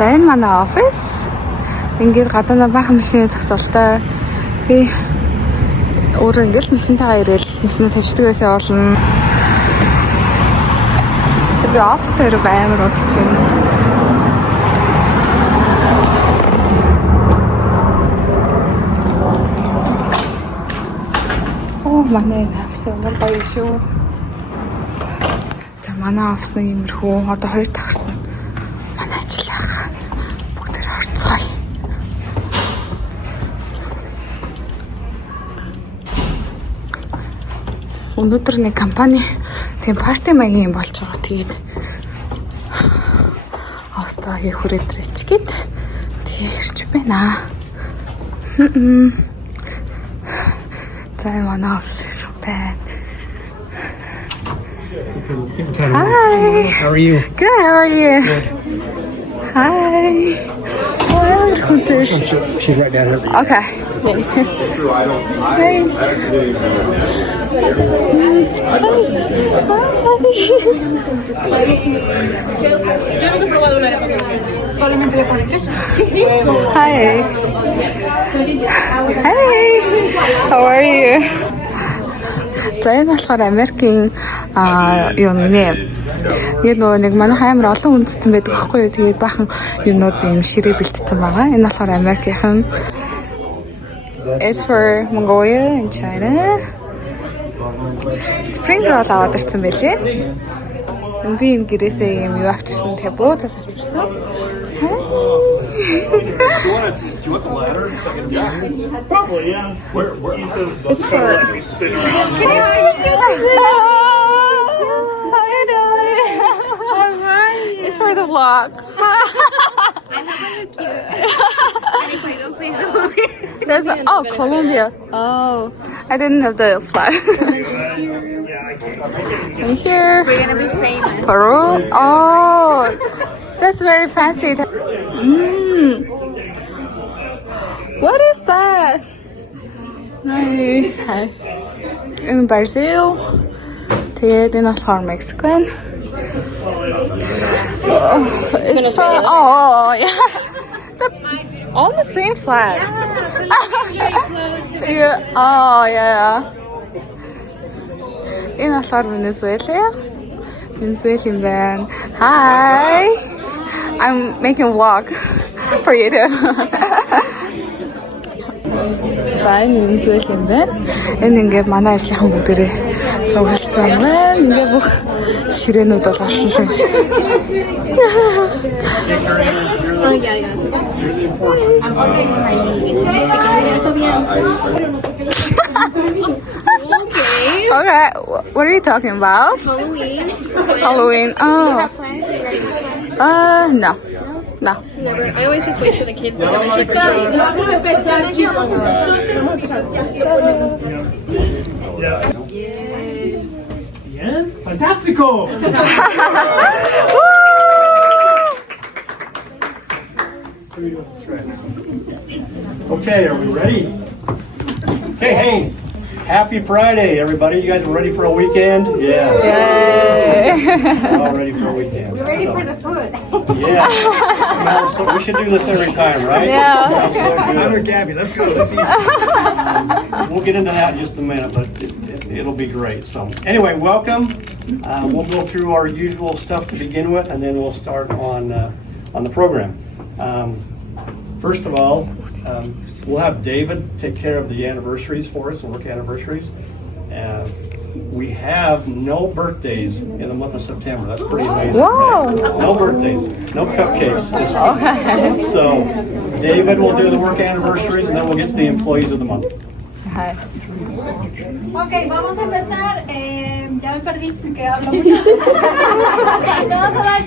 За энэ манай офис. Ингээд гадаа баахан машины зогсоолтой. Би өөрөө ингээд машинтайгаа ирээл машина тавьчихдаг байсан явуулна. Би офис дээр баймар удаж байна. Оо манай офис амар гоё шүү. За манай офис нэг юмрхүү одоо 2 тагт манай ажиллах бүгд орцгоё. Өнөөдөр нэг компани тийм парти маягийн болж байгаа. Тэгээд офстоо хийхүрээд ирээч гээд тэрч байна. За манай офис байна. Hi. How are you? Good. How are you? Hi. She's right down here. Okay. Thanks. Hi. Hey. How are you? За энэ болохоор Америкийн юу нэ. Яг нэг манай хаймар олон үндэстэн байдаг аахгүй юу. Тэгээд бахан юмнууд юм ширээ бэлтгэсэн байгаа. Энэ болохоор Америкийнхан. It's for Mongolia and China. Spring roll аваад ирсэн байлээ. Би энэ гэрээсээ юм юу авчирсан. Тэгээ бууцаас авчирсан. Do you want the ladder so I can do it? Probably, yeah. Where? It's for... Let me spin around. How you doing? It's for the vlog. There's Colombia. Oh, I didn't have the flag. And here, we're gonna be famous. Peru. Oh, that's very fancy. What is that? Nice. In Brazil. Тэгээд энэ болохоор Mexican. It's from, yeah. All the same flag. Yeah. Oh, yeah. Энэ болохоор Venezuela. Venezuelan band. Hi. I'm making a vlog for you too. За энэ Venezuelan band. Энэ ингээд манай ажлынхан бүгдээрээ цуглалцсан байна. Ингээд бүх ширээнүүд бол болсон юм шиг. Oh, yeah. I'm wondering why Okay, what are you talking about? Halloween. Halloween. Oh. No. Never. I always just wait for the kids to come and trick or treat. Bien. Fantastico! Okay, are we ready? Hey, Haynes. Happy Friday, everybody. You guys ready for a weekend? Yeah. We're all ready for a weekend. We're ready for the food. Yeah. Smells so, we should do this every time, right? Yeah. Smells so good. Another Gabby, let's go. Let's eat. We'll get into that in just a minute, but it'll be great. So anyway, welcome. We'll go through our usual stuff to begin with, and then we'll start on the program. First of all, we'll have David take care of the anniversaries for us, the work anniversaries. We have no birthdays in the month of September. That's pretty amazing. Whoa. No birthdays, no cupcakes this week. So David will do the work anniversaries, and then we'll get to the employees of the month. Hi. Ok, vamos a empezar. Ya me perdí porque hablo mucho. Le vamos a dar.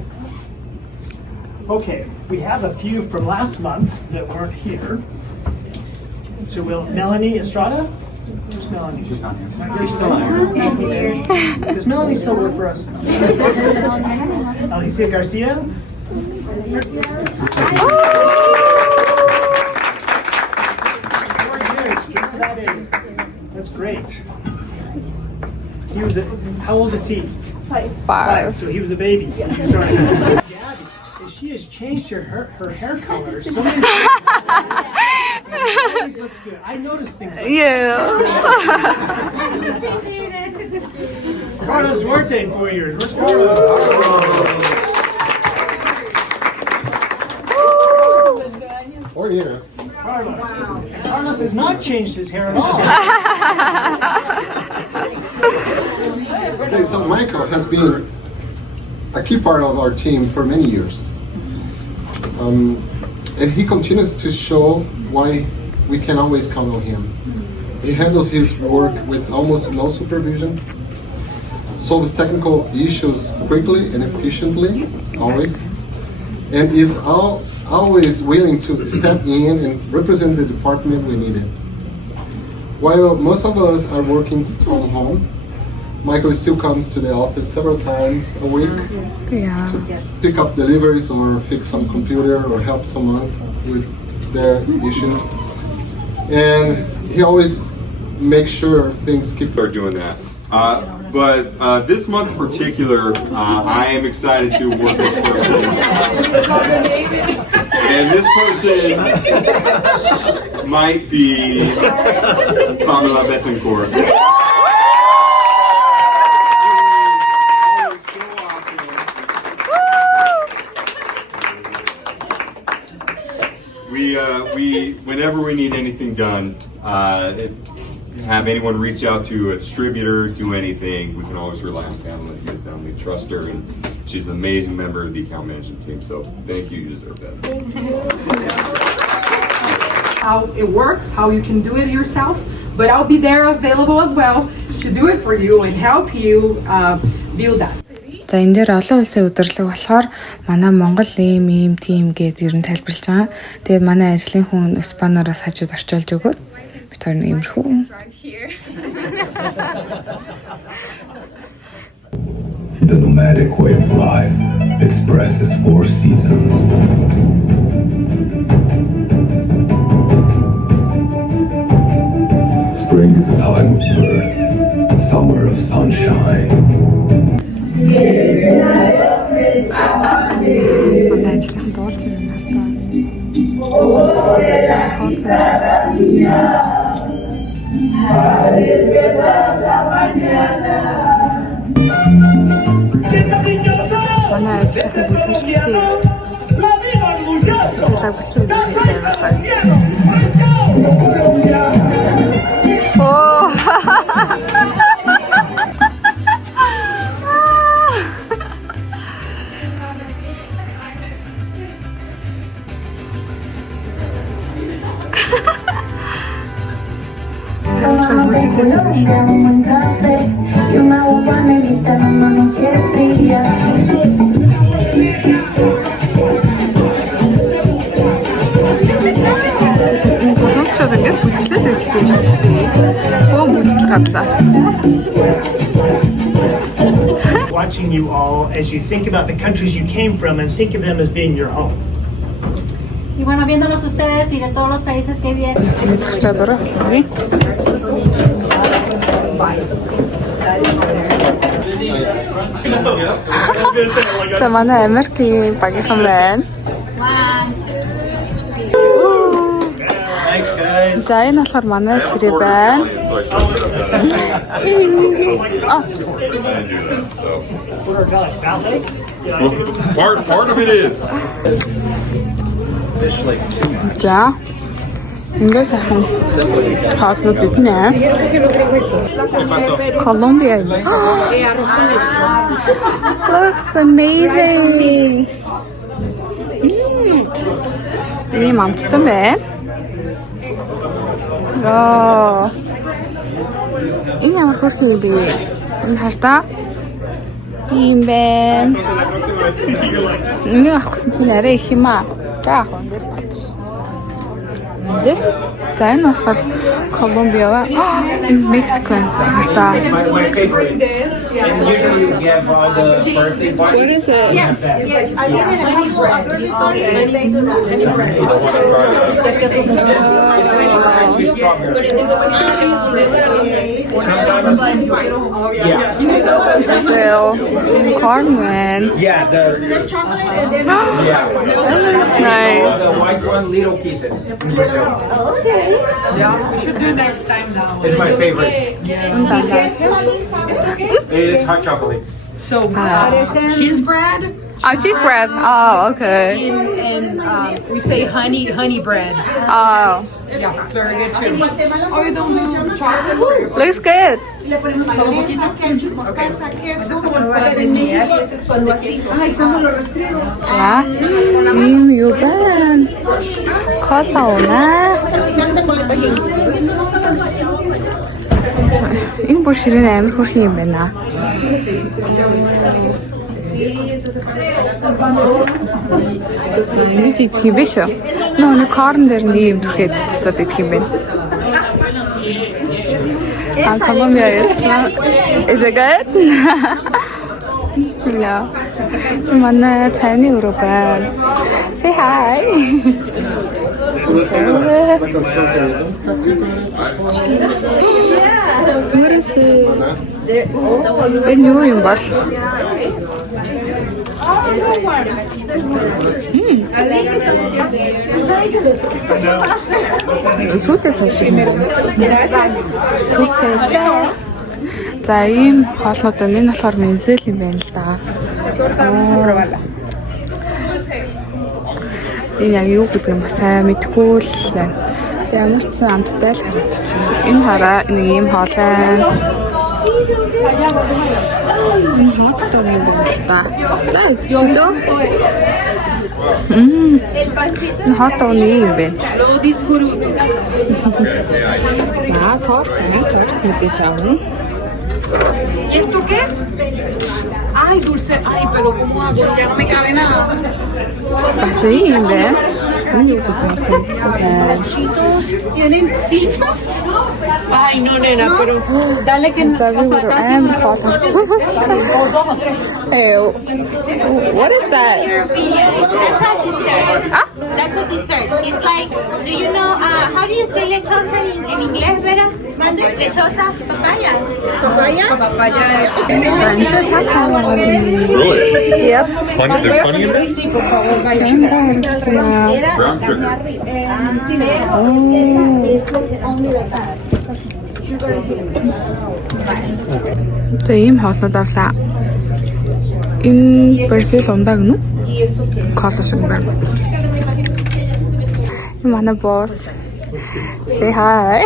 Okay, we have a few from last month that weren't here. So Melanie Estrada? Where's Melanie? She's not here. You're still here. Does Melanie still work for us? Alicia Garcia? That's great. He was how old is he? 5. So he was a baby. Sorry. Gabby, is she She has changed her hair color so many times. It always looks good. I notice things like Yeah. Carlos Duarte, 4 years. Where's Carlos? 4 years. Carlos. Carlos has not changed his hair at all. Okay, so Michael has been a key part of our team for many years. And he continues to show why we can always count on him. He handles his work with almost no supervision, solves technical issues quickly and efficiently, always, and is always willing to step in and represent the department we needed. While most of us are working from home, Michael still comes to the office several times a week Yeah. to pick up deliveries or fix some computer or help someone with their issues. And he always makes sure things keep Are doing that. But this month in particular, I am excited to work with this person. And this person might be Pamela Betancourt. We whenever we need anything done, have anyone reach out to a distributor, do anything, we can always rely on Pamela to get done. We trust her, and she's an amazing member of the account management team. So thank you, you deserve that. How it works, how you can do it yourself, but I'll be there available as well to do it for you and help you build that. За энэ дээр олон улсын өдөрлөг болохоор манай Монгол ийм тим гэдээ ер нь тайлбарлаж байгаа. Тэгээд манай ажлын хүн Испаноороос хажууд орчуулж өгөөд бид хоёр нэг иймэрхүү. The nomadic way of life expresses 4 seasons. Spring is a time of birth, summer of sunshine. Манай ажлын дуулж юм un café y una agua negrita en una noche fría. Watching you all as you think about the countries you came from and think of them as being your home. Y bueno, viéndolos ustedes y de todos los países que vienen. За манай Америкийн багийнхан байна. Thanks, guys. За энэ болохоор манай Шири байна. Part of it is. За. Ингээд сайхан саатнууд иднэ. Colombia. Looks amazing. Ийм амттай байна. Энэ ямар хөрхий юм бэ? Энэ хартаа ийм байна. Энийг авах гэсэн чинь арай их юм аа. За яг энэ дээр бач. This China or Colombia? In Mexico. My favorite. And usually you give all the birthday What parties. is it? Yes, I've been in a couple of birthday parties and they do that. With strawberry. Sometimes, yeah. So, Carmen. Yeah, The chocolate and then. yeah. Nice. The white one, little kisses. Okay. Yeah, we should do next time now. It's my favorite. It is hot chocolate. So, cheese bread. Oh, cheese bread. Oh, okay. And we say honey bread. Oh, Yeah, it's very good too. Oh, you don't do chocolate? looks good. Le ponemos mayonesa, ketchup, mostaza, queso, pero en México cuando así. Ay, cómo lo restriego. 자, 유ben 커서 오나? Picante con el tajín. Энэ бүр ширээ амар хөрхөн юм байна. Нэг идэх юм биш үү? Нөө корн дээр нэг юм түрхээд цацаад идэх юм байна. Colombia is it good? Yeah. Манай цайны өрөө байна. Say hi. What is it? Энэ юу юм бол? Сүтээ цааш юм байна. Сүтээ цаа. За ийм хоолнууд энэ нь болохоор мензел юм байна л да. Энэ яг юу гэдэг юм ба сайн мэдэхгүй л байна. За ямар ч сан амттай л харагдчихна. Энэ хараа нэг ийм хоол байна. Энэ хоттой юм байна л да. За чидөө. Энэ хоттой юм байна. За торт мэдээж авна. ¿Y esto qué es? Ay, dulce. Ay, pero ¿cómo hago? Ya no me cabe nada. Kasi юм байна. Энэ юу гэдэг юм Chitos, ¿tienen pizzas? Ay, no, nena, pero dale que За би бүр амар хоололцсон. What is that? That's a dessert. Ah? That's a dessert. It's like, do you know, how do you say lechosa in English, Vera? Lechosa, papaya. Papaya? Bancho taco. Really? Yep. Honey, there's honey in this? Brown sugar. За ийм хоолнууд авлаа. Энэ Бразил ундаг нү? Кола шиг байна. Манай boss. Say hi.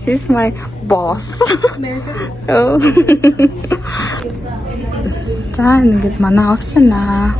She's my boss. Oh. За ингээд манай офис наа.